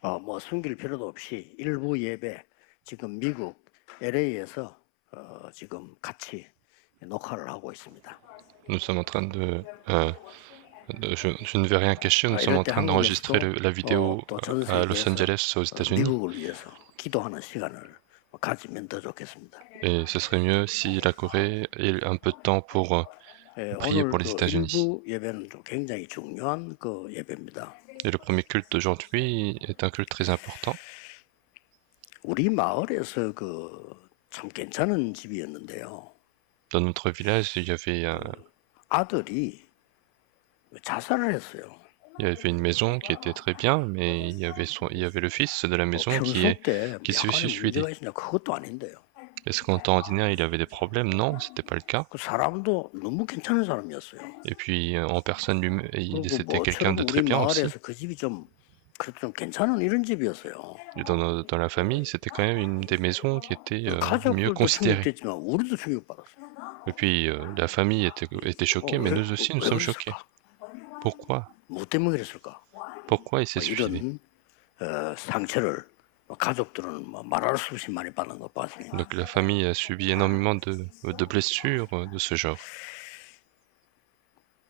뭐 숨길 필요도 없이 일부 예배 지금 미국 LA에서 지금 같이 녹화를 하고 있습니다. Nous sommes en train je ne vais rien cacher, nous sommes 이럴 en 때 train d'enregistrer 한국에서도 la vidéo 또 전 à Los 세계에서 Angeles, aux États-Unis. 미국을 위해서 기도하는 시간을 가지면 더 좋겠습니다. Et ce serait mieux si la Corée ait un peu de temps pour prier 오늘 pour les États-Unis. 일부 예배는 좀 굉장히 중요한 예배입니다. Et le premier culte d'aujourd'hui est un culte très important. 우리 마을에서 참 괜찮은 집이었는데요. Dans notre village, il y avait 아들이 자살을 했어요. une maison qui était très bien, mais il y avait le fils de la maison 평소 때 qui s'est 약간의 suicidé. 문제가 있냐 그것도 아닌데요. Est-ce qu'en temps ordinaire, il avait des problèmes? Non, c'était pas le cas. 그 사람도 너무 괜찮은 사람이었어요. Et puis, en personne, c'était 그리고 quelqu'un de 모처럼 très 우리 bien aussi. 마을에서 그 집이 그래도 좀 괜찮은 이런 집이었어요. Et dans la famille, c'était quand même une des maisons qui était mieux 가족들도 considérée. 충격됐지만 우리도 충격받았어요. Et puis, la famille était choquée, mais nous aussi, nous sommes choqués. Pourquoi? 뭐 때문에 그랬을까? Pourquoi il s'est suicidé? 이런 상처를 가족들은 말할 수 없이 많이 받는 것 같습니다. Donc la famille a subi énormément de blessures de ce genre.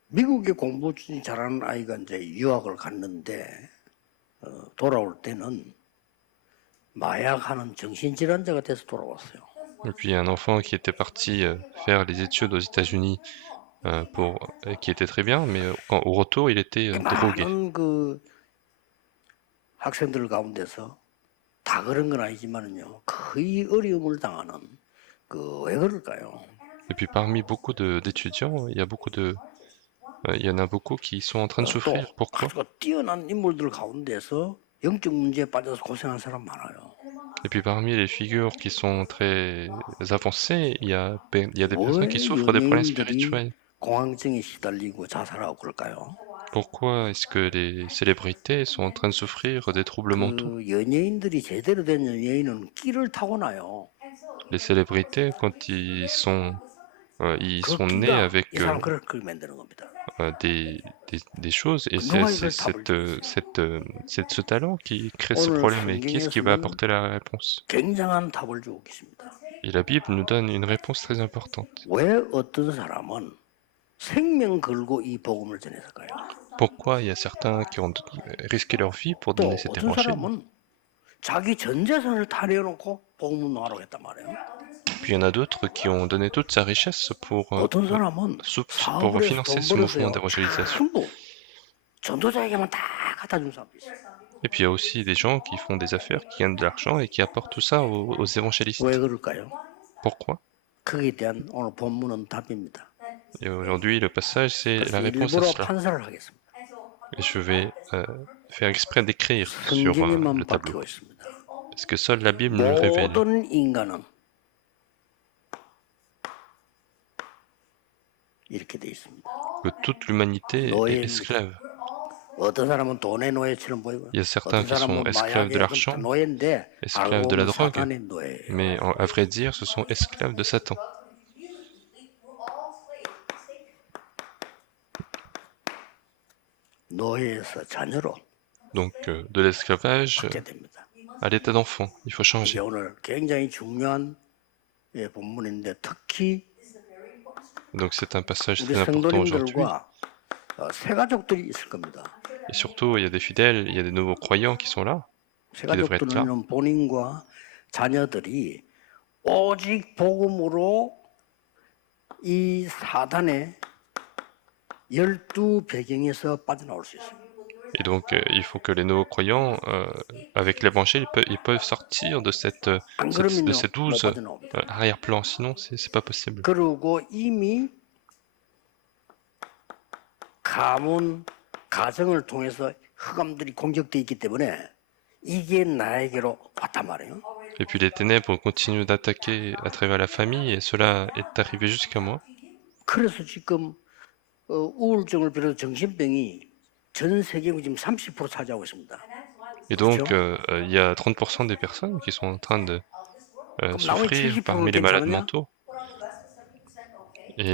미국에 공부 잘하는 아이가 이제 유학을 갔는데 돌아올 때는 마약하는 정신질환자가 돼서 돌아왔어요. Et puis un enfant qui était parti faire les études aux États-Unis qui était très bien, mais au retour, il était drogué. 많은 학생들 가운데서 다 그런 건 아니지만은요, 거의 어려움을 당하는 왜 그럴까요? Et puis parmi beaucoup d'étudiants, il y en a beaucoup qui sont en train de souffrir. Pourquoi? 아주 뛰어난 인물들 가운데서 영적 문제에 빠져서 고생하는 사람 많아요. Et puis parmi les figures qui sont très avancées, il y a des personnes qui souffrent des problèmes spirituels. 공황증에 시달리고 자살하고 그럴까요? Pourquoi est-ce que les célébrités sont en train de souffrir des troubles mentaux? 연예인들이 제대로 된 연예인은 끼를 타고나요. Les célébrités, quand ils sont nés avec 이 사람 그렇게 만드는 겁니다. des choses, et c'est ce talent qui crée ce problème. Et qui est-ce qui va apporter la réponse? 굉장한 답을 주고 계십니다. Et la Bible nous donne une réponse très importante. 왜 어떤 사람은 생명 걸고 이 복음을 전했을까요? Pourquoi il y a certains qui ont risqué leur vie pour 또 donner cet 어떤 évangile? 사람은 자기 전 재산을 다 내어놓고 복음 운동하라고 했단 말이에요. Puis il y en a d'autres qui ont donné toute sa richesse pour 어떤 사람은 pour financer ce mouvement d'évangélisation. 전부 전도자에게만 다 갖다 준 사람도 있어요. Et puis il y a aussi des gens qui font des affaires, qui gagnent de l'argent et qui apportent tout ça aux évangélistes. 왜 그럴까요? Pourquoi? 거기에 대한 오늘 본문은 답입니다. Et aujourd'hui, le passage, c'est la réponse à 일부러 cela. 판사를 하겠습니다. Et je vais faire exprès d'écrire sur le tableau. 바뀌고 있습니다. Parce que seule la Bible nous le révèle. 모든 인간은 이렇게 돼 있습니다. Que toute l'humanité est esclave. 어떤 사람은 돈의 노예처럼 보이고, Il y a certains 어떤 qui sont 사람은 esclaves de 마약의 l'argent, 노예인데 esclaves 알고 de la 보면 drogue, 사탄의 노예예요. mais à vrai dire, ce sont esclaves de Satan. 노예에서 자녀로 Donc, de l'esclavage 바뀌게 됩니다. à l'état d'enfant, il faut 이게 changer. 오늘 굉장히 중요한 본문인데 특히 Donc, c'est un passage 우리 très important aujourd'hui. 성도님들과 새 가족들이 있을 겁니다. Et surtout, il y a des fidèles, il y a des nouveaux croyants qui sont là, 새 qui devraient être là. 가족들은 본인과 자녀들이 오직 복음으로 이 사단의 12 배경에서 빠져나올 수 있습니다. Et donc, il faut que les nouveaux croyants, avec l'évangile, ils peuvent sortir de ces 12 arrière-plans. Sinon, c'est pas possible. 그리고 이미 가정을 통해서 흑암들이 공격되어 있기 때문에 이게 나에게로 왔단 말이에요. Et puis les ténèbres continuent d'attaquer à travers la famille, et cela est arrivé jusqu'à moi. 그래서 지금 우울증을 비롯해 정신병이 전 세계고 지금 30% 차지하고 있습니다. Et donc, il y a 30% des personnes qui sont en train de souffrir parmi les malades mentaux. Et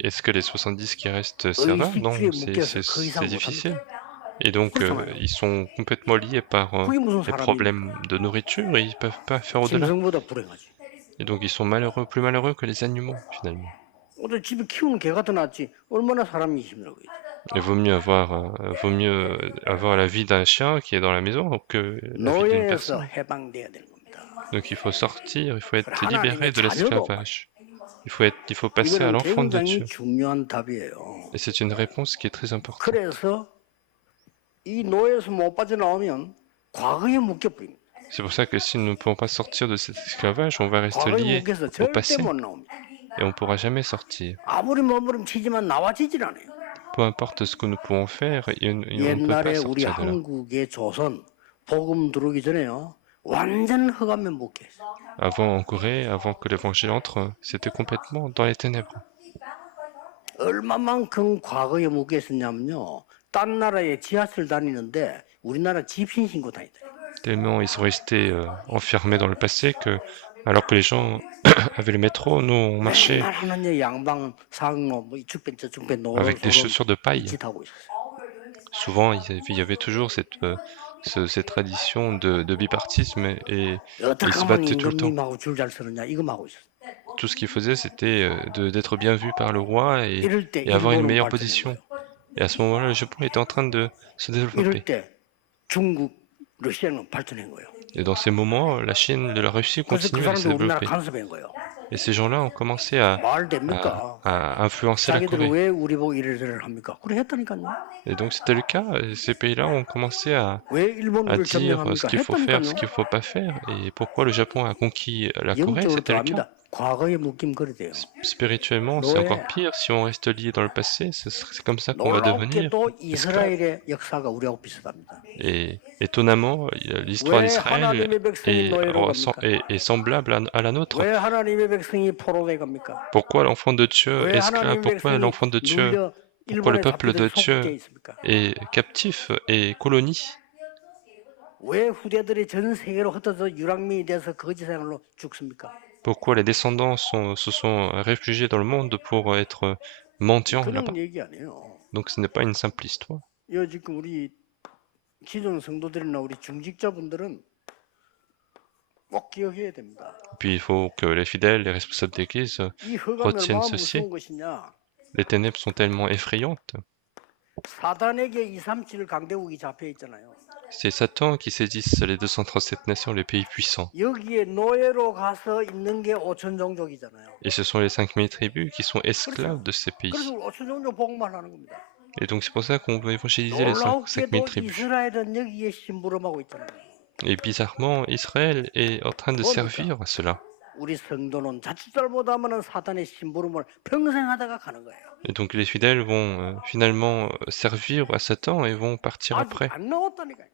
est-ce que les 70 qui restent, ça va? Non, c'est difficile. Et donc, 그렇잖아요. ils sont complètement liés par 그게 무슨 des 사람입니까? problèmes de nourriture et ils peuvent pas faire au-delà. 짐승보다 불행하지. Et donc, ils sont malheureux, plus malheureux que les animaux, finalement. 어제 집에 키우는 개가 더 낫지. 얼마나 사람이 힘들어요. Il vaut mieux avoir la vie d'un chien qui est dans la maison que la vie d'une 노예에서 personne. 해방돼야 되는 겁니다. Donc, il faut sortir, il faut 그래, être libéré 하나님의 de 자녀도 l'esclavage. Il faut passer à 이거는 l'enfant de 굉장히 Dieu. 중요한 답이에요. Et c'est une réponse qui est très importante. 그래서 이 노예에서 못 빠져나오면 과거에 묶여버립니다. C'est pour ça que si nous ne pouvons pas sortir de cet esclavage, on va rester 과거에 lié 묶여서 au 절대 passé 못 나옵니다. et on ne pourra jamais sortir. 아무리 몸부림치지만 나와지질 않아요. Peu importe ce que nous pouvons faire, on ne peut 옛날에 pas 우리 sortir de là. 한국의 조선 복음 들어오기 전에요. 완전 흑암에 묶여 있어요. Avant en Corée, avant que l'évangile entre, c'était complètement dans les ténèbres. 얼마만큼 과거에 묶여 있었냐면요. 딴 나라에 지하철 다니는데 우리나라 집신 신고 다니다. Tellement ils sont restés enfermés dans le passé que, alors que les gens avaient le métro, nous on marchait 맨날 하는 양방 상로 뭐 이축변 저축변 노로 avec des chaussures de paille. 짓하고 있었어요. Souvent, il y avait toujours cette tradition de bipartisme et 어떻게 ils se 하면 battaient tout le temps. 임금님하고 줄 잘 서느냐 이거 하고 있었어요. Tout ce qu'ils faisaient, c'était d'être bien vu par le roi 이럴 때 et avoir une 일본은 meilleure 발전한 position. 거예요. Et à ce moment-là, le Japon était en train de se développer. 이럴 때 중국, 러시아는 발전한 거예요. Et dans ces moments, la Chine, la Russie 그래서 그 continuait à se 사람들 우리나라 développer. 간섭한 거예요. Et ces gens-là ont commencé à, 말 됩니까? à influencer la 자기들이 Corée. 왜 우리 보고 이래저래 합니까? 그래 했다니까요. Et donc c'était le cas. Et ces pays-là ont commencé à 왜 일본을 dire ce 점령합니까? qu'il faut faire, ce 했다니까요. qu'il faut pas faire. Et pourquoi le Japon a conquis la Corée, 영적으로 c'était le cas. 들어갑니다. 과거에 묶임 그래 돼요. Spirituellement, c'est encore pire. Si on reste lié dans le passé, c'est comme ça qu'on va devenir 놀랍게도 esclave. 이스라엘의 역사가 우리하고 비슷합니다. Et étonnamment, l'histoire 왜 d'Israël 하나님의 백성이 노예로 갑니까? est semblable à la nôtre. 왜 하나님의 백성이 포로돼 갑니까? Pourquoi l'enfant de Dieu 왜 est esclave? 하나님의 Pourquoi 백성이 l'enfant de Dieu, 눌려 pourquoi le 일본의 peuple de 잡혀들 속죄 Dieu 있습니까? est captif et colonie? 왜 후대들이 전 세계로 흩어져 유랑민이 돼서 거지 생활로 죽습니까? Pourquoi les descendants se sont réfugiés dans le monde pour être mendiants là-bas? 그냥 얘기 아니에요. Donc ce n'est pas une simple histoire. 이 지금 우리 기존 성도들이나 우리 중직자분들은 꼭 기억해야 됩니다. Puis il faut que les fidèles, les responsables d'église 이 흑암이 retiennent 얼마나 ceci. 무서운 것이냐. Les ténèbres sont tellement effrayantes. 사단에게 237 강대국이 잡혀 있잖아요. C'est Satan qui sédisse les 237 nations, les pays puissants. 여기에 노예로 가서 있는 게 5천 종족이잖아요. Et ce sont les 5000 tribus qui sont esclaves de ces pays. 그래서 5천 종족 복음만 하는 겁니다. Et donc c'est pour ça qu'on veut évangéliser les 5000 놀랍게도 tribus. 이스라엘은 여기에 심부름하고 있잖아요. Et bizarrement, Israël est en train de servir à cela. 우리 성도는 자칫 잘못하면 사단의 심부름을 평생 하다가 가는 거예요. Et donc les fidèles vont finalement servir à Satan et vont partir 아직 après. 안 나왔다니까요.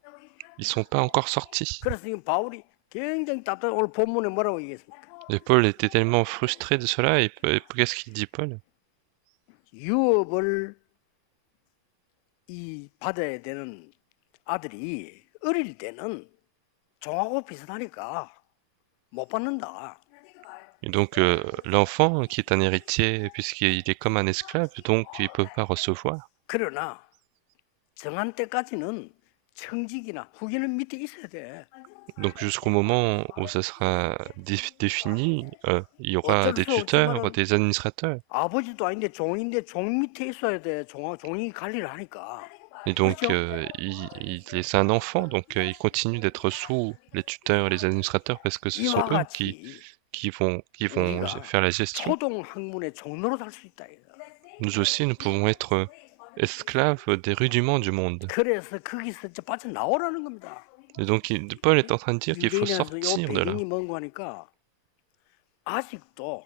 Ils sont pas encore sortis. 그래서 지금 바울이 굉장히 답답해. 오늘 본문에 뭐라고 얘기했습니까? Et Paul était tellement frustré de cela. Et qu'est-ce qu'il dit, Paul? 유업을 이 받아야 되는 아들이 어릴 때는 종하고 비슷하니까 못 받는다. Et donc l'enfant qui est un héritier, puisqu'il est comme un esclave, donc il peut pas recevoir. 그러나 정한 때까지는 청직이나 후계는 밑에 있어야 돼. Donc jusqu'au moment où ça sera défini, il y aura des tuteurs, des administrateurs. 아버지도 아닌데 종인데 종 밑에 있어야 돼. 종이 관리를 하니까. Et donc il est un enfant, donc il continue d'être sous les tuteurs et les administrateurs parce que ce sont eux qui vont faire la gestion. 초동 학문의 종로로 살 수 있다. Nous aussi, nous pouvons être esclaves des rudiments du monde. 그래서 거기서 이제 빠져나오라는 겁니다. Et donc Paul est en train de dire qu'il faut sortir de là. 뭔가 하니까 아직도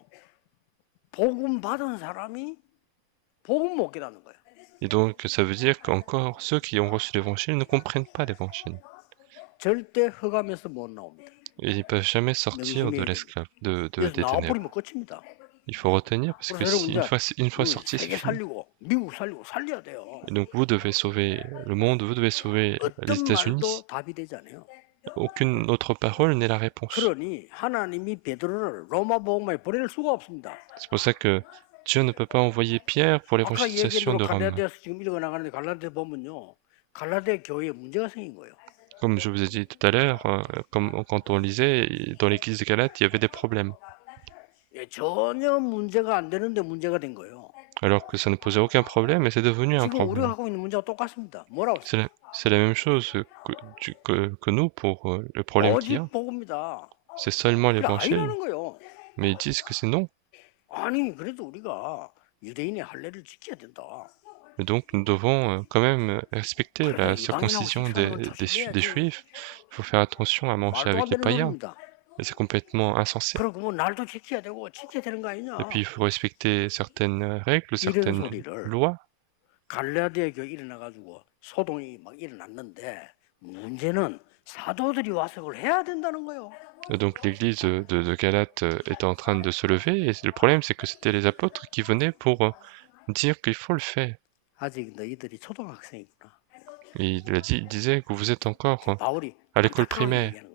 복음 받은 사람이 복음 못 깨닫는 거예요. Et donc ça veut dire qu'encore ceux qui ont reçu l'évangile ne comprennent pas l'évangile. 절대 흑암에서 못 나옵니다. Et ils ne peuvent jamais sortir de l'esclave, des ténèbres. 나와버리면 끝입니다. Il faut retenir parce que si une fois sorti, c'est 세계 fini. 살리고 미국 살리고 살려야 돼요. Et donc vous devez sauver le monde, vous devez sauver les 어떤 États-Unis. 말도 답이 되지 않아요. Aucune autre parole n'est la réponse. 그러니 하나님이 베드로를 로마 복음에 보낼 수가 없습니다. C'est pour ça que Dieu ne peut pas envoyer Pierre pour 아까 얘기한 l'évangélisation 대로 de Rome. 갈라디아서 지금 읽어 나가는데 갈라디아 보면요. 갈라디아 교회에 문제가 생긴 거예요. Comme je vous ai dit tout à l'heure, quand on lisait, dans l'église de Galate, il y avait des problèmes. 예, 전혀 문제가 안 되는데 문제가 된 거예요. Alors que ça ne posait aucun problème, et c'est devenu un 지금 우리가 problème. 하고 있는 문제가 똑같습니다. 뭐라고 했어요? C'est la même chose que nous pour le problème qu'il y a. 오직 복음이다. C'est seulement 그래 l'évangile. 아니라는 거예요. Mais ils disent que c'est non. 아니 그래도 우리가 유대인의 할례를 지켜야 된다. Et donc nous devons quand même respecter 그래, la 이방인하고 circoncision 식사하는 걸 des 조심해야지. Juifs. Il faut faire attention à manger 말도 avec 안 les 되는 païens. 놈입니다. Et c'est complètement insensé. 그러고 뭐 날도 지켜야 되고 지켜야 되는 거 아니냐? Et puis il faut respecter certaines règles, certaines 소리를 lois. 갈라디아 교회 일어나가지고 소동이 막 일어났는데 문제는 사도들이 와서 그걸 해야 된다는 거예요. Et donc l'église de Galate était en train de se lever. Et le problème, c'est que c'était les apôtres qui venaient pour dire qu'il faut le faire. 아직 너희들이 초등학생이구나. Et il disait que vous êtes encore 바울이 à l'école 안타까운 primaire. 얘기하는 겁니다.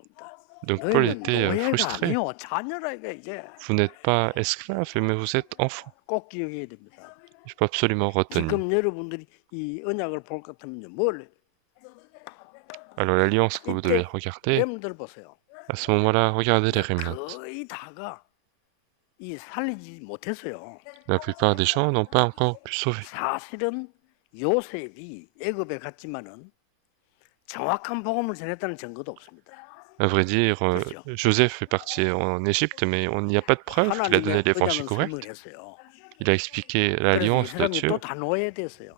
Donc Paul 너희는 était 노예가 frustré. 아니요 자녀라 이게 이제 Vous n'êtes pas esclave, mais vous êtes enfant. 꼭 기억해야 됩니다. Il faut absolument retenir. 지금 여러분들이 이 언약을 볼 것 같으면요 뭘 Alors l'alliance que vous devez 이때 regarder, 렘들 보세요. à ce moment-là, regardez les remnants. 거의 다가 이 살리지 못했어요. La plupart des gens n'ont pas encore pu sauver. 사실은 요셉이 애굽에 갔지만은 정확한 복음을 전했다는 증거도 없습니다. À vrai dire, 그렇죠. Joseph est parti en Égypte, mais il n'y a pas de preuve qu'il a donné 하나님의 l'évangile 의자는 correct. 설명을 했어요. Il a expliqué 그래서 이 l'alliance de 사람이 Dieu, 또 다 노예됐어요.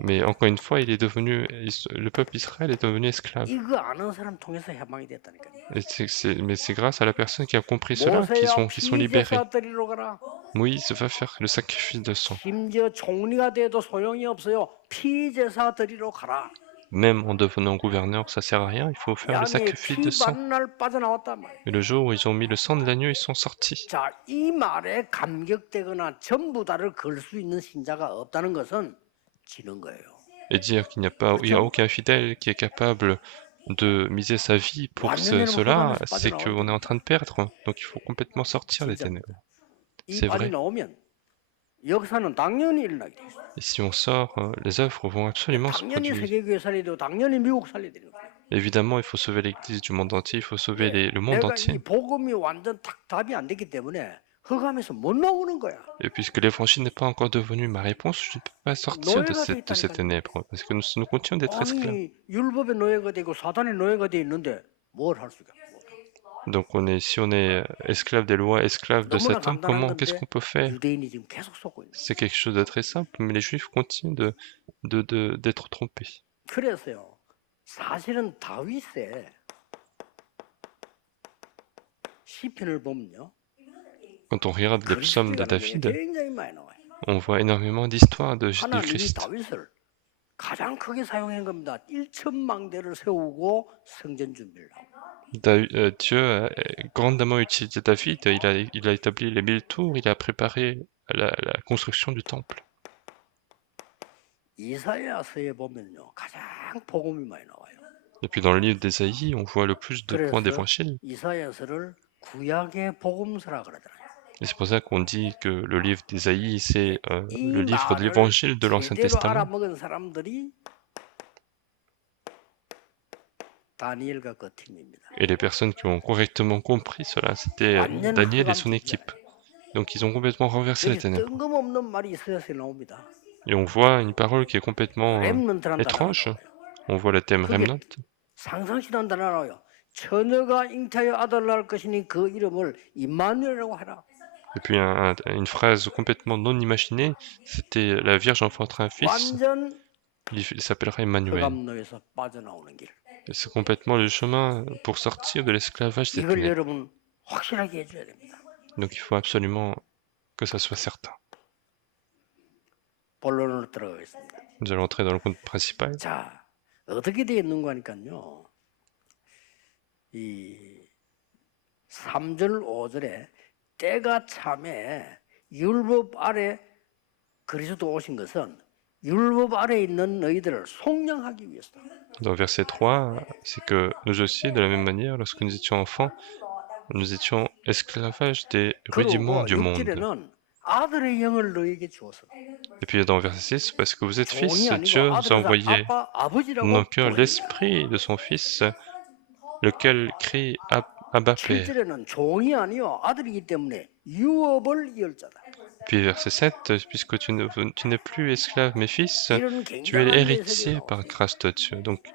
mais encore une fois, le peuple d'Israël est devenu esclave. 이거 아는 사람 통해서 해방이 됐다니까요. Et mais c'est grâce à la personne qui a compris cela qu'ils 모세야 sont libérés. 피제사 드리러 가라. Moïse va faire le sacrifice de sang. 심지어 총리가 돼도 소용이 없어요. 피제사 드리러 가라. Même en devenant gouverneur, ça sert à rien, il faut faire le 양의 sacrifice de 피 sang. 받는 날 빠져나왔단 말이에요. Et le jour où ils ont mis le sang de l'agneau, ils sont sortis. 자, 이 말에 감격되거나 전부 다를 걸 수 있는 신자가 없다는 것은 지는 거예요. Et dire qu'il il y a aucun fidèle qui est capable de miser sa vie pour cela, c'est qu'on est en train de perdre. Donc il faut complètement sortir des ténèbres. 이 C'est vrai. 빠져나오면 역사는 당연히 일어나게 돼요. Et si on sort, les œuvres vont absolument se 당연히 produire. 세계교회 살려야 되고 당연히 미국 살려야 되는 거예요. Évidemment, il faut sauver l'Église du monde entier, il faut sauver le monde 내가 이 entier. 복음이 완전 딱 답이 안 됐기 때문에 흑암에서 못 나오는 거야. Et puisque l'évangile n'est pas encore devenu ma réponse, je ne peux pas sortir de ces ténèbres. Parce que nous continuons d'être esclaves. 아니 율법의 노예가 되고 사단의 노예가 돼 있는데 뭘 할 수가 없어. Donc si on est esclave des lois, esclave de Satan, qu'est-ce qu'on peut faire? 유대인이 지금 계속 속고 있는 거야. C'est quelque chose de très simple, mais les Juifs continuent d'être trompés. 그래서요. 사실은 다윗의 시편을 보면요. Quand on regarde le psaume de 그리스도라는 게 David, 굉장히 많이 나와요. on voit énormément d'histoires du 하나님이 Christ. 다윗을 가장 크게 사용한 겁니다. 1천망대를 세우고 성전 준비를 하고. Dieu a grandement utilisé David, il a établi les 1000 tours, il a préparé la construction du temple. 이사야서에 보면요. 가장 복음이 많이 나와요. Et puis dans le livre d'Ésaïe, on voit le plus de points d'évangile. 이사야서를 구약의 복음서라 그러잖아요. Et c'est pour ça qu'on dit que le livre d'Ésaïe, c'est le livre de l'évangile de l'Ancien 제대로 Testament. 알아먹은 사람들이 다니엘과 그 팀입니다. Et les personnes qui ont correctement compris cela, c'était Daniel et son équipe. Donc ils ont complètement renversé les 여기 ténèbres. 뜬금없는 말이 이사야서에 나옵니다. Et on voit une parole qui est complètement 렘넌트란 étrange. 단어가 나와요. On voit le thème 그게 remnant. 상상치도 않는 단어가 나와요. 처녀가 잉태하여 아들을 낳을 것이니 그 이름을 임마누엘이라고 하라. Et puis une phrase complètement non imaginée, c'était la Vierge enfantera un fils, 완전 il s'appellera Emmanuel. 흑암노에서 빠져나오는 길. Et c'est complètement le chemin pour sortir de l'esclavage des 이걸 ténèbres. 여러분 확실하게 해줘야 됩니다. Donc il faut absolument que ça soit certain. 본론으로 들어가겠습니다. Nous allons entrer dans le compte principal. 자, 어떻게 되어 있는가 하니까요. 이 3절 5절에 때가 참에 율법 아래 그리스도 오신 것은 율법 아래 있는 너희들을 속량하기 위해서다. Dans verset 3, c'est que nous aussi, de la même manière, lorsque nous étions enfants, nous étions esclavages des rudiments 그리고 du monde. 6절에는 아들의 영을 너에게 주어서 Et puis dans le verset 6, parce que vous êtes 종이 fils, 아니고 Dieu vous a 아들은 envoyé 아빠 dans 아버지라고 nos cœurs 부르니라. l'esprit de son Fils, lequel crie Abba Père. 7절에는 종이 아니요 아들이기 때문에 유업을 이을 자다. Puis verset 7, puisque tu n'es plus esclave mais fils, 이런 tu es 굉장한 메시지가 héritier par 나오죠. grâce de Dieu. Donc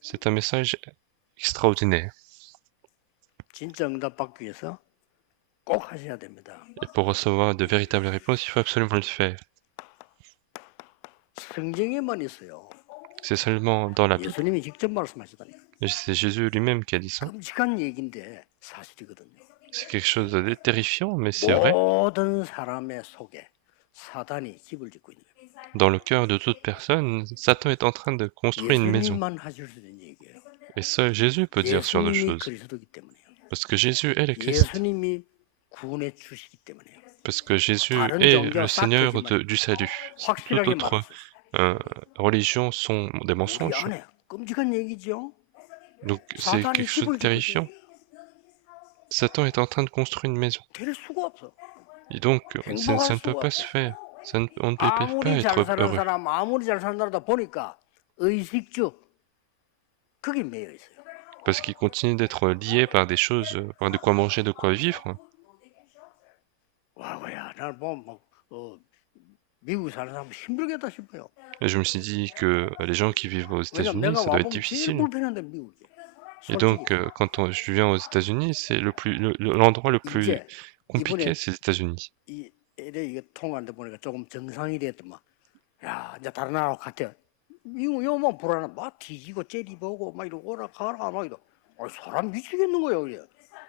c'est un message extraordinaire. 진짜 응답 받기 위해서 꼭 하셔야 됩니다. Et pour recevoir de véritables réponses, il faut absolument le faire. 성경에만 있어요. C'est seulement dans la Bible. 예수님이 직접 말씀하시다니. Et c'est Jésus lui-même qui a dit ça. 끔찍한 얘기인데 사실이거든요. C'est quelque chose de terrifiant, mais c'est vrai. 모든 사람의 속에 사단이 집을 짓고 있는 거예요. Dans le cœur de toute personne, Satan est en train de construire une maison. 예수님만 하실 수 있는 얘기예요. Et seul Jésus peut dire ce genre de 예수님이 choses. 그리스도기 때문에요. Parce que Jésus est le Christ. 예수님이 구원해 주시기 때문에요. Parce que Jésus 다른 est 종교가 le Seigneur 싹 du salut. Toute 확실하게 autre 말했어요. religions sont des 우리 mensonges. 안에 끔찍한 얘기죠. Donc c'est 사단이 quelque chose 집을 de terrifiant. Satan est en train de construire une maison. 될 수가 없어. Et donc, ça ne peut pas se faire. On ne peut pas 아무리 잘 être 사는 heureux. 사람, 아무리 잘 사는 사람다 보니까 의식주 그게 매여 있어요. Parce qu'il continue d'être lié par des choses, par de quoi manger, de quoi vivre. 와, 뭐야, 날 보면 막 미국 사는 사람 힘들겠다 싶어요. Et je me suis dit que les gens qui vivent aux 왜냐면 États-Unis, 내가 ça doit être 와보면 제일 difficile. 불편한데 미국이. Et donc, quand je viens aux États-Unis, c'est l'endroit le plus 이제 compliqué, 이번에 c'est les États-Unis. 이 LA 이게 통화하는데 보니까 조금 정상이 됐더만. 야, 이제 다른 나라로 갔대. 이거만 불안해. 막 뒤지고 째리보고 막 이러고 오락가라 막 이러. 사람 미치겠는 거예요, 그래.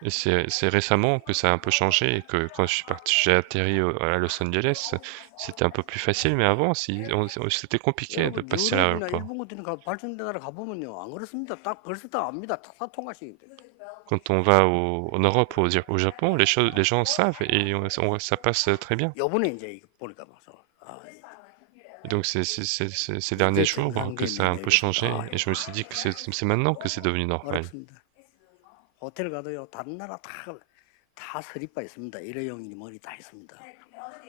Et c'est récemment que ça a un peu changé et que quand j'ai atterri à Los Angeles, c'était un peu plus facile, mais avant, c'était compliqué de 여러분 passer à 유럽이나 l'aéroport. 일본 같은 발전된 나라 가보면요 안 그렇습니다. 딱 벌써 다 압니다. 다 통과식인데. Quand on va en Europe ou au Japon, les gens savent et ça passe très bien. 요번에 이제 이거 보니까 봐서 Et donc c'est ces derniers jours que ça a un peu changé et je me suis dit que c'est maintenant que c'est devenu normal. 어렵습니다. 호텔 가도요 다른 나라 다 서리바 있습니다. 일회용이니 뭐니 다 있습니다.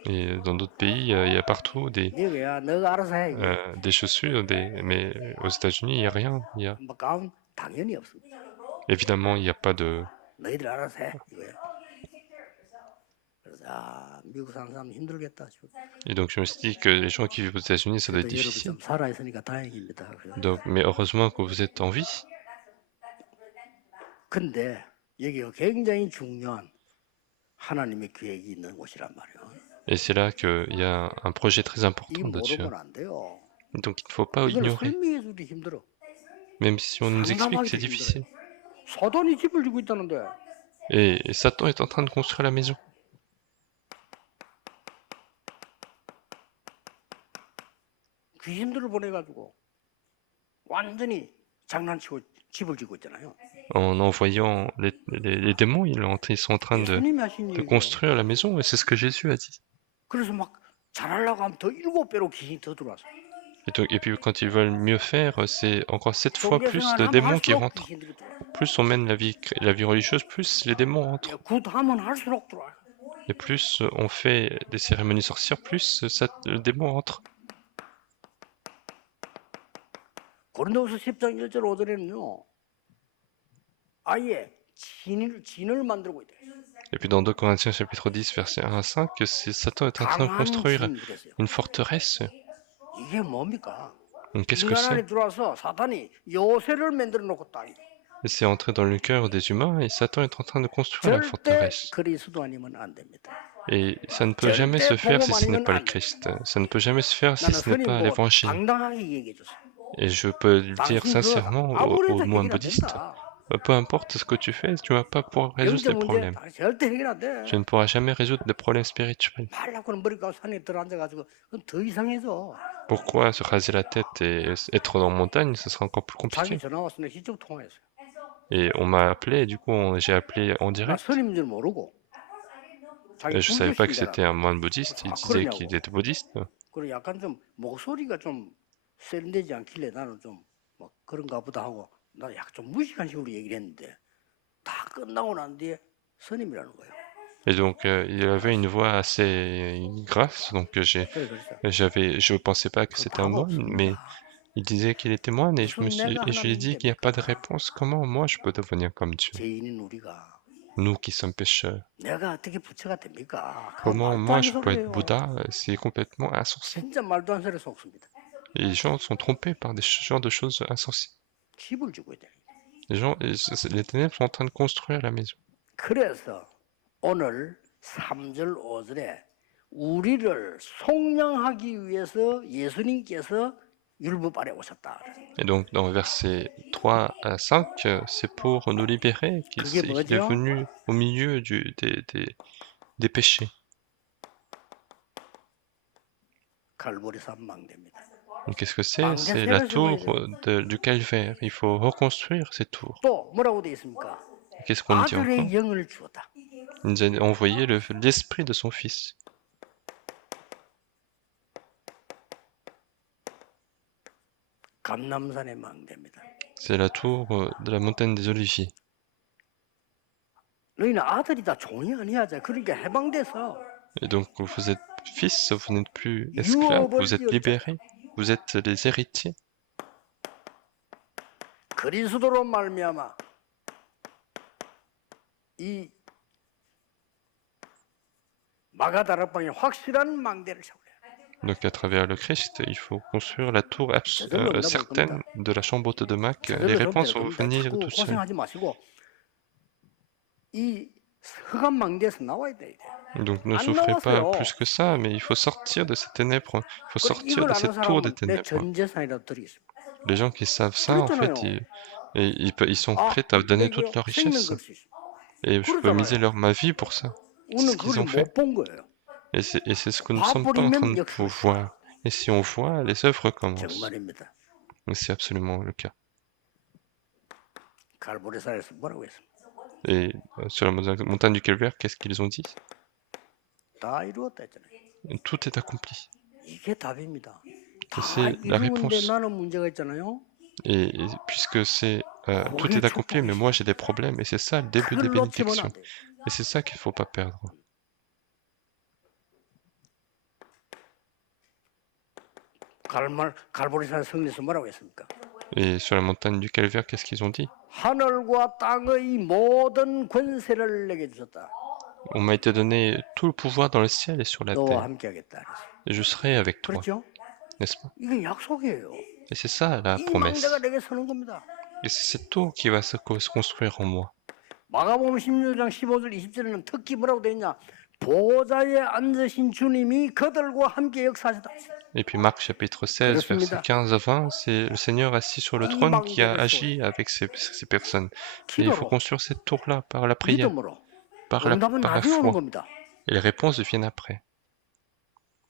Et dans d'autres pays, il y a partout 미국이야 너가 알아서 해. des chaussures, mais aux États-Unis, il n'y a rien. 뭐 가운 당연히 없습니다. Évidemment, il n'y a pas de... 너희들 알아서 해 이거야. 그래서 미국 사는 사람 힘들겠다. Et donc je me suis dit que les gens qui vivent aux États-Unis, ça doit être 여러분 difficile. 좀 살아 있으니까 다행입니다. Donc, mais heureusement que vous êtes en vie. 근데 여기가 굉장히 중요한 하나님의 계획이 있는 곳이란 말이에요. Et c'est là qu'il y a un projet très 이 important de Dieu. 모르면 안 돼요. Donc il ne faut pas 이걸 ignorer. 설명해 주기 힘들어. Même si on nous explique que c'est 상담하기 difficile. 힘들어요. 사단이 집을 지고 있다는데. Et Satan est en train de construire la maison. 귀신들을 보내가지고 완전히 장난치고 집을 지고 있잖아요. En envoyant les démons, ils sont en train 예수님이 하신 de 얘기예요. construire la maison. Et c'est ce que Jésus a dit. 그래서 막 잘하려고 하면 더 7배로 귀신이 더 들어와서. Et puis quand ils veulent mieux faire, c'est encore 7 fois plus de 종교생활 démons qui 할수록 rentrent. 귀신들이 들어와요. Plus on mène la vie religieuse, plus les démons rentrent. 굿하면 할수록 들어와요. Et plus on fait des cérémonies sorcières, plus le démon rentre. 고린도후서 10장 1절 5절에는요. 아예 진을 만들고 있대요. Et puis dans 2 Corinthiens chapitre 10 verset 1 à 5, Satan est en train de 강한 construire 진 그랬어요. une forteresse. 이게 뭡니까? Donc qu'est-ce que 인간 안에 c'est? 들어와서 사단이 요새를 만들어 놓고 딱 Et c'est entré dans le cœur des humains et Satan est en train de construire la 절대 forteresse. 그리스도 아니면 안 됩니다. Et ça ne peut jamais se faire si ce n'est pas le Christ. Ça ne peut jamais se faire si 나는 ce n'est pas 스님 l'évangile. 당당하게 얘기해 줬어요. Et je peux le dire 당신 sincèrement 그거 aux 아무래도 moines 해결 안 bouddhistes. 된다. Peu importe ce que tu fais, tu ne vas pas pouvoir résoudre 영적 les 문제 problèmes. 절대 해결 안 돼. Tu ne pourras jamais résoudre des problèmes spirituels. 말라고는 머리가 산에 들어앉아가지고 그럼 더 이상해져. Pourquoi se raser la tête et être dans la montagne, ce sera encore plus 자기 compliqué. 전화 왔으면 직접 통화했어요. Et on m'a appelé, et du coup j'ai appelé en 나 direct. 스님인 줄 모르고. 자기 Et je savais pas que 불교신자라. c'était un moine bouddhiste, il disait qu'il était bouddhiste. 그리고 약간 좀 목소리가 좀 세련되지 않길래 나는 좀 뭐 그런가 보다 하고 나 약간 좀 무식한 식으로 얘기를 했는데 다 끝나고 난 뒤에 스님이라는 거예요. Et donc, il avait une voix assez grasse, donc 그래 그랬어. je pensais pas que 그 c'était un 답 moine, mais 없습니다. il disait qu'il était moine 무슨 내가 et je lui ai 하나님 dit qu'il n'y a pas de 됩니까? réponse. Comment moi je peux devenir comme Dieu? 죄인인 우리가 Nous qui sommes pécheurs. 내가 어떻게 부처가 됩니까? 그거 Comment 말도 moi 안 je peux être 소리예요. Bouddha? C'est complètement insensé. 진짜 말도 안 소리 속습니다. Et les gens sont trompés par des genres de choses insensées. 집을 주고 있다. Les gens, les ténèbres sont en train de construire la maison. 그래서 오늘 3절 5절에 우리를 속량하기 위해서 예수님께서 율법 아래 오셨다. Et donc, dans versets 3 à 5, c'est pour nous libérer 그게 qu'il est 뭐죠? venu au milieu des péchés. 갈보리산 망대입니다. Donc, qu'est-ce que c'est? 망대 C'est la 새로 tour 세워야죠. du calvaire. Il faut reconstruire ces tours. 또 뭐라고 되어 있습니까? Qu'est-ce qu'on dit encore? 아들의 영을 주었다. Il nous a envoyé l'esprit de son fils. 감남산의 망대입니다. C'est la tour de la montagne des Oliviers. 너희는 아들이다 종이 아니야. 그러니까 해방돼서 Et donc, vous êtes fils, vous n'êtes plus esclaves, vous êtes libérés, vous êtes les héritiers. 그리스도로 말미암아 이 마가다락방에 확실한 망대를 세우래. Donc, à travers le Christ, il faut construire la tour certaine de la chambre haute de Mac. Les réponses vont venir 자꾸 toutes seules. 고생하지 마시고 이 흑암 망대에서 나와야 돼. Donc, ne 안 souffrez pas 나왔어요. plus que ça, mais il faut sortir de ces ténèbres, il faut 그럼 sortir 이걸 de 아는 cette tour des 사람은 내 ténèbres. 전 재산이라도 드리겠습니다. Les gens qui savent ça, en fait, 그렇잖아요. ils sont 아, prêts à donner 이거요? toute leur 생명 richesse. 걸 수 있어. Et je peux miser 그러잖아요. ma vie pour ça. C'est 우리는 ce qu'ils 그걸 ont fait. 못 본 거예요. Et c'est ce que nous ne sommes pas en train 봐버리면 de 역사. voir. Et si on voit, les œuvres commencent. 정말입니다. Mais c'est absolument le cas. 갈보리산에서 뭐라고 했습니까? Et sur la montagne du Calvaire, qu'est-ce qu'ils ont dit? 다 이루었다 했잖아요. Tout est accompli. 이게 답입니다. 다 c'est la 이루는데 réponse. 나는 문제가 있잖아요. Et puisque tout est accompli, mais moi j'ai des problèmes, et c'est ça le début des 그걸 놓치면 bénédictions. 안 돼요. Et c'est ça qu'il ne faut pas perdre. 갈보리산 성리에서 뭐라고 했습니까? Et sur la montagne du Calvaire, qu'est-ce qu'ils ont dit? 하늘과 땅의 모든 권세를 내게 주셨다. On m'a été donné tout le pouvoir dans le ciel et sur la 너와 terre. 함께하겠다. 그랬어요. Et je serai avec toi, 그렇죠? n'est-ce pas? 이게 약속이에요. Et c'est ça la 이 promesse. 망대가 내게 서는 겁니다. Et c'est cette tour qui va se construire en moi. 마가복음 16장 15절 20절에는 특히 뭐라고 되어 있냐? 보좌에 앉으신 주님이 그들과 함께 역사하셨다. Et puis Marc chapitre 16, versets 15 à 20, c'est le Seigneur assis sur le trône qui a agi avec ces personnes. Et il faut 기도로, construire cette tour-là par la prière, 믿음으로. par la 응답은 나중에 오는 foi. 겁니다. Et les réponses viennent après.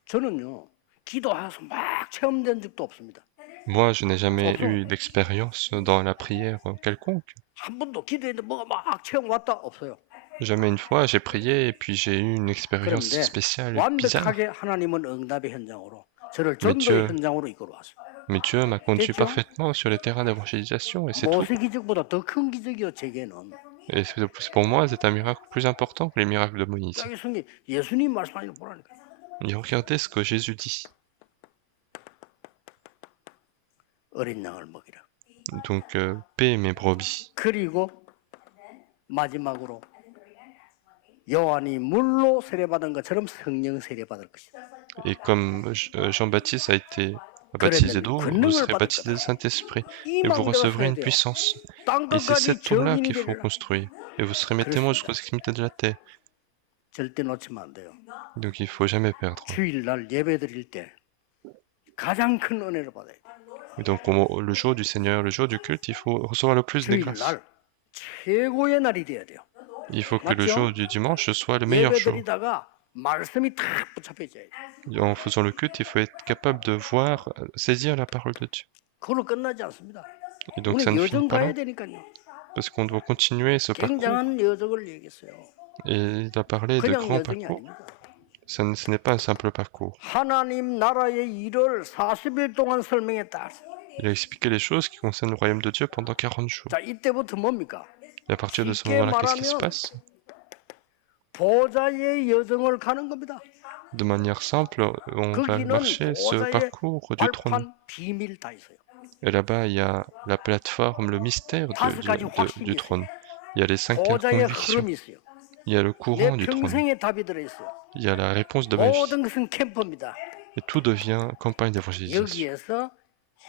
저는요, 기도해서 막 체험된 적도 없습니다. Moi, je n'ai jamais eu d'expérience dans la prière quelconque. 한 번도 기도했는데 뭐가 막 체험 왔다 없어요. Jamais une fois, j'ai prié et puis j'ai eu une expérience 그런데 spéciale, bizarre. 완벽하게 하나님은 응답의 현장으로 저를 Mais 전도의 현장으로 이끌어 왔어요. Mais Dieu m'a conduit 됐죠? parfaitement sur les terrains d'évangélisation et c'est tout. 모세 기적보다 더 큰 기적이요 제게는. Et pour moi, c'est un miracle plus important que les miracles de Moïse. 여기 성경 예수님 말씀하는 거 보라니까. Et regardez ce que Jésus dit. 어린 양을 먹이라. Donc, paix mes brebis. 그리고 마지막으로 요한이 물로 세례받은 것처럼 성령 세례받을 것이다. Et comme Jean-Baptiste a été baptisé d'eau, vous serez baptisé du Saint-Esprit et vous recevrez une puissance. Et c'est cette tour-là qu'il faut construire. Et vous serez mes témoins jusqu'aux extrémités de la terre. 절대 놓치면 안 돼요. Donc il ne faut jamais perdre. 주일날 예배 드릴 때 가장 큰 은혜를 받아야 돼요. Et donc le jour du Seigneur, le jour du culte, il faut recevoir le plus de grâce. 주일날 최고의 날이 돼야 돼요. Il faut que le jour du dimanche soit le meilleur 예배 jour. 드리다가 말씀이 탁 붙잡혀 있어야 돼요. Et en faisant le culte, il faut être capable de voir, saisir la parole de Dieu. 그걸로 끝나지 않습니다. Et donc ça 우리 ne finit 여정 pas 가야 là, 되니까요. parce qu'on doit continuer ce parcours. 굉장한 여정을 얘기했어요. Et il a parlé de 그냥 grands 여정이 parcours. 아닙니다. Ce n'est pas un simple parcours. 하나님 나라의 일을 40일 동안 설명했다. Il a expliqué les choses qui concernent le royaume de Dieu pendant 40 jours. 자, 이때부터 뭡니까? Et à partir de ce moment-là, qu'est-ce qui se passe? 보좌의 여정을 가는 겁니다. De manière simple, on va 거기는 marcher ce 보좌의 parcours du trône. 발판 비밀 다 있어요. Et là-bas, il y a la plateforme, le mystère 다섯 가지 확신이 du 있어요. trône. Il y a les 5 보좌의 convictions. 흐름이 있어요. Il y a le 내 courant du trône. 평생의 답이 들어있어요. Il y a la réponse de ma vie. 모든 것은 캠프입니다. Et tout devient campagne d'évangélisation. 여기에서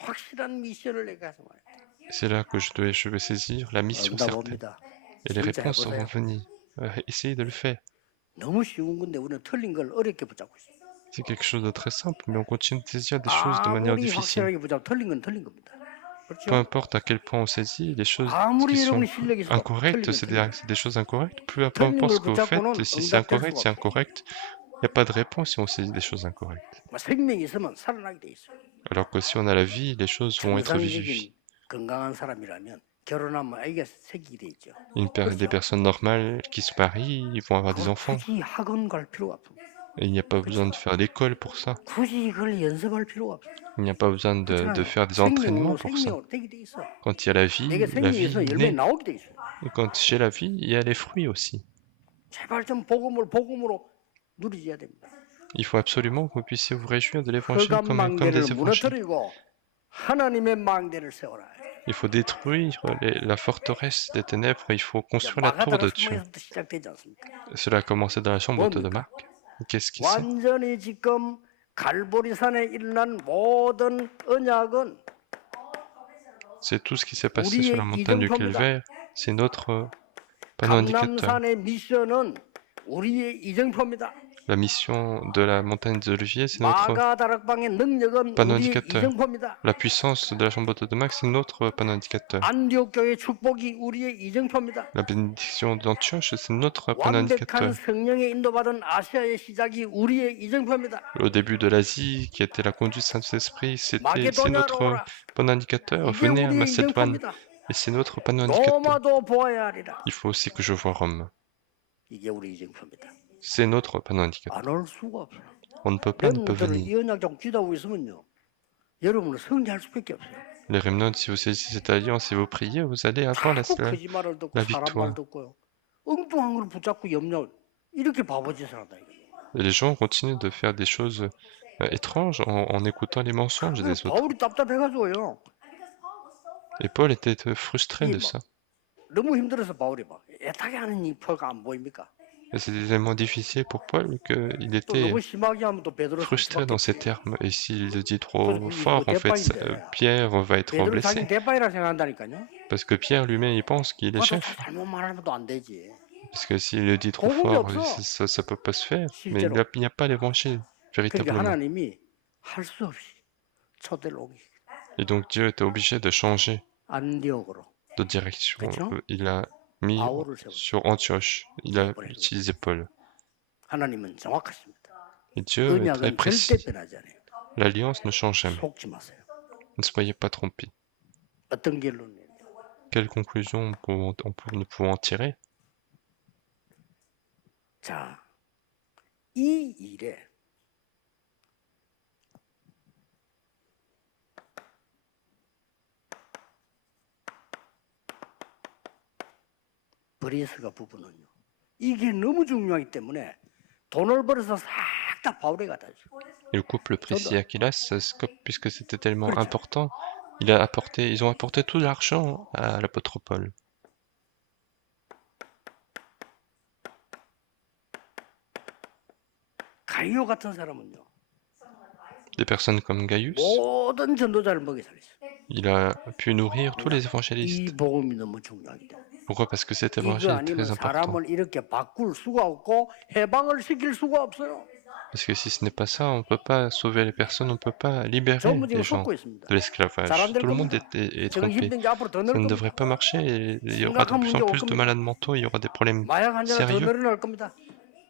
확실한 미션을 내가 해서 말해요. C'est là que je vais saisir la mission 응답 certaine. 옵니다. Et les 진짜 réponses vont 해보세요. venir. Essayez de le faire. 너무 쉬운 건데 우리는 틀린 걸 어렵게 붙잡고 있어요. C'est quelque chose de très simple, mais on continue de saisir des choses de manière 아무리 difficile. 확실하게 붙잡고 틀린 건 틀린 겁니다. Peu 그렇죠? importe à quel point on saisit, les choses qui 아무리 sont 여러분이 실력이 있어 틀린 incorrectes, 건 c'est 틀린 거예요. des choses incorrectes. Peu 틀린 importe 걸 ce que vous faites, 붙잡고는 si c'est 응답될 incorrect, 수가 c'est 없어요. incorrect. Il n'y a pas de réponse si on saisit des choses incorrectes. 생명이 있으면 살아나게 돼 있어요. Alors que si on a la vie, les choses vont être vivifiées. 정상적인 건강한 사람이라면 결혼하면 아이가 생기게 돼 있죠. Des personnes normales qui se marient, ils vont avoir des enfants. 굳이 학원 갈 필요가 없어. Et il n'y a pas besoin de faire d'école pour ça. 굳이 그걸 연습할 필요가 없어. Il n'y a pas besoin de faire des entraînements pour ça. 생명으로 되게 돼 있어. Quand il y a 내게 생명이 la 있어 vie 열매 naît. 나오게 돼 있어. Et quand j'ai la vie, il y a les fruits aussi. 제발 좀 복음으로 누리셔야 됩니다. Il faut absolument que vous puissiez vous réjouir de l'évangile 흑암 comme 망대를 des évangiles. 무너뜨리고 하나님의 망대를 세워라. Il faut détruire la forteresse des ténèbres, il faut construire la tour de Dieu. 마가다락서에서부터 시작되지 않습니까? Cela a commencé dans la chambre de Marc. Qu'est-ce qui c'est? 완전히 지금 갈보리산에 일어난 모든 언약은 C'est tout ce qui s'est passé sur la montagne du Calvaire. C'est notre panneau indicateur. 감람산의 미션은 우리의 이정표입니다. La mission de la montagne des Oliviers, c'est notre 마가다락방의 능력은 panneau 우리의 indicateur. 이정표입니다. La puissance de la chambre de Marc, c'est notre panneau indicateur. 안디옥 교회 축복이 우리의 이정표입니다. La bénédiction d'Antioche, c'est notre panneau indicateur. 완벽한 성령의 인도받은 아시아의 시작이 우리의 이정표입니다. Au début de l'Asie, qui était la conduite du Saint-Esprit, c'est 마게도냐로 notre 오라. panneau indicateur. 이게 Venez à 우리의 Macédoine, 이정표입니다. et c'est notre panneau indicateur. 로마도 보아야 하리라. Il faut aussi que je voie Rome. 이게 우리 이정표입니다. C'est notre panneau indicateur. 안 올 수가 없어요. On ne peut pas ne pas 여러분들은 venir. 이 언약 좀 기도하고 있으면요. 여러분은 승리할 수밖에 없어요. Les remnants, si vous saisissez cette alliance et vous priez, vous allez avoir 자꾸 거짓말을 듣고 la 사람 victoire. 말 듣고요. 엉뚱한 걸 붙잡고 염려 이렇게 바보짓을 한다 이거. Et les gens continuent de faire des choses étranges en écoutant les mensonges des autres. 바울이 답답해가지고요. Et Paul était frustré de ça. 너무 힘들어서 바울이 막 애타게 하는 이 표가 안 보입니까? Et c'était tellement difficile pour Paul qu'il 또 était 너무 심하게 하면 또 베드로 frustré dans ses termes. Et s'il le dit trop Oui, fort, en fait, Pierre va être 베드로 자기 blessé. 대파이라 생각한다니까요. Parce que Pierre lui-même, il pense qu'il est 그것도 chef. 잘못 말하면 또 안 되지. Parce que s'il le dit trop 복음이 fort, 없어. ça peut pas se faire. Mais 실제로. il n'y a pas l'évangile, 그러니까 véritablement. 하나님이 할 수 없이 초대를 오기 Et donc Dieu était obligé de changer 안디옥으로 de direction. 그쵸? Il a mis 바울을 세웠어요. sur Antioche. Il a utilisé Paul. 하나님은 정확하십니다. Et Dieu est très 언약은 절대 précis. 변하지 않아요. L'alliance ne change jamais. 속지 마세요. Ne soyez pas trompés. 어떤 결론이에요? Quelle conclusion nous pouvons en tirer? 자, 이 일에 브리스가 부부는요. 이게 너무 중요하기 때문에 돈을 벌어서 싹 다 바울에 갖다 줘. Et le couple Priscille et Aquilas, puisque c'était tellement 그렇죠. important, ils ont apporté tout l'argent à l'apôtre Paul. 가이오 같은 사람은요. Des personnes comme Gaius, 모든 전도자를 먹여 살렸어. il a pu nourrir tous les 이 évangélistes. 복음이 너무 중요하기 때문에. Pourquoi? Parce que cet 이거 évangile est 아니면 très important. 사람을 이렇게 바꿀 수가 없고 해방을 시킬 수가 없어요. Parce que si ce n'est pas ça, on ne peut pas sauver les personnes, on ne peut pas libérer 전부 les 지금 gens 속고 있습니다. de l'esclavage. Tout le monde est 지금 trompé. 힘든 게 앞으로 더 Ça 늘어날 ne 겁니다. devrait pas marcher. Et il y aura de plus en plus de malades mentaux, il y aura des problèmes 마약 환자가 더 sérieux. 늘어날 겁니다.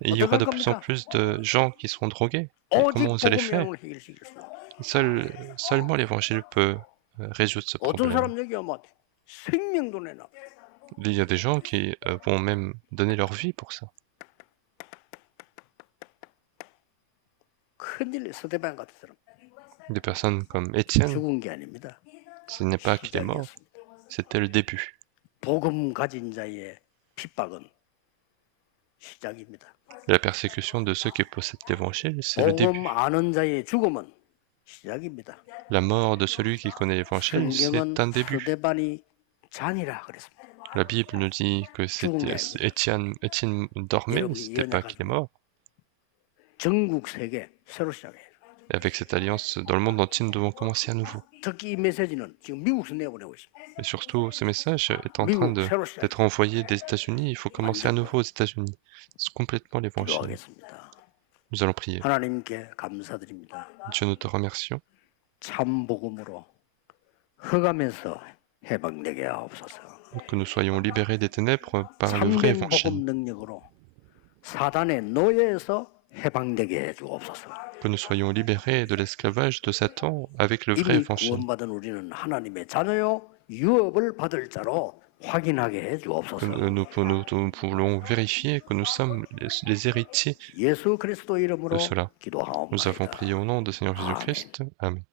Et il y aura de plus en plus de gens qui seront drogués. Et 오직 comment vous allez faire? 복음을 해결시킬 수 있어요. Seulement l'évangile peut résoudre ce 어떤 problème. 사람 여기 오면 생명도 내놔. Il y a des gens qui vont même donner leur vie pour ça. 큰일 스데반 같은 사람 Des personnes comme Étienne, 죽은 게 아닙니다. ce n'est pas qu'il est mort, 시작이었습니다. c'était le début. 복음 가진 자의 핍박은 시작입니다. La persécution de ceux qui possèdent l'évangile, c'est le début. 복음 아는 자의 죽음은 시작입니다. La mort de celui qui connaît l'évangile, 성경은 c'est un début. 스데반이 잔이라 그랬습니다. La Bible nous dit que c'était Étienne dormait, 여러분이 c'était pas qu'il est mort. 전국 세계 새로 시작해요. Et avec cette alliance, dans le monde entier, nous devons commencer à nouveau. 특히 이 메시지는 지금 미국에서 내보내고 있습니다. Et surtout, ce message est en train d'être envoyé des États-Unis. Il faut commencer à nouveau aux États-Unis. C'est complètement l'évangile. 기도하겠습니다. Nous allons prier. 하나님께 감사드립니다. Dieu, nous te remercions. 참 복음으로 흑암에서 해방되게 하옵소서. Que nous soyons libérés des ténèbres par le vrai 참된 évangile. 복음 능력으로 사단의 노예에서 해방되게 해 주옵소서. Que nous soyons libérés de l'esclavage de Satan avec le vrai 이미 évangile. 구원받은 우리는 하나님의 자녀요 유업을 받을 자로 확인하게 해 주옵소서. Nous pouvons vérifier que nous sommes les héritiers 예수 그리스도 이름으로 de cela. Nous avons 기도하옵나이다. prié au nom du Seigneur Jésus-Christ. Amen.